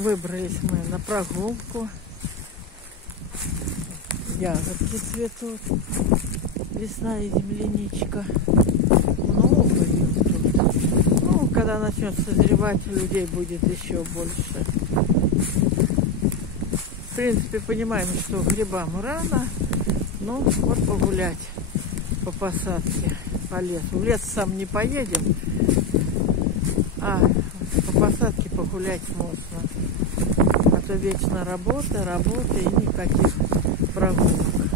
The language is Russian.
Выбрались мы на прогулку. Ягодки цветут. Весна и земляничка. Много ее тут. Ну, когда начнет созревать, людей будет еще больше. В принципе, понимаем, что грибам рано. Ну, вот погулять по посадке, по лесу. В лес сам не поедем, а по посадке погулять можно. А то вечно работа и никаких прогулок.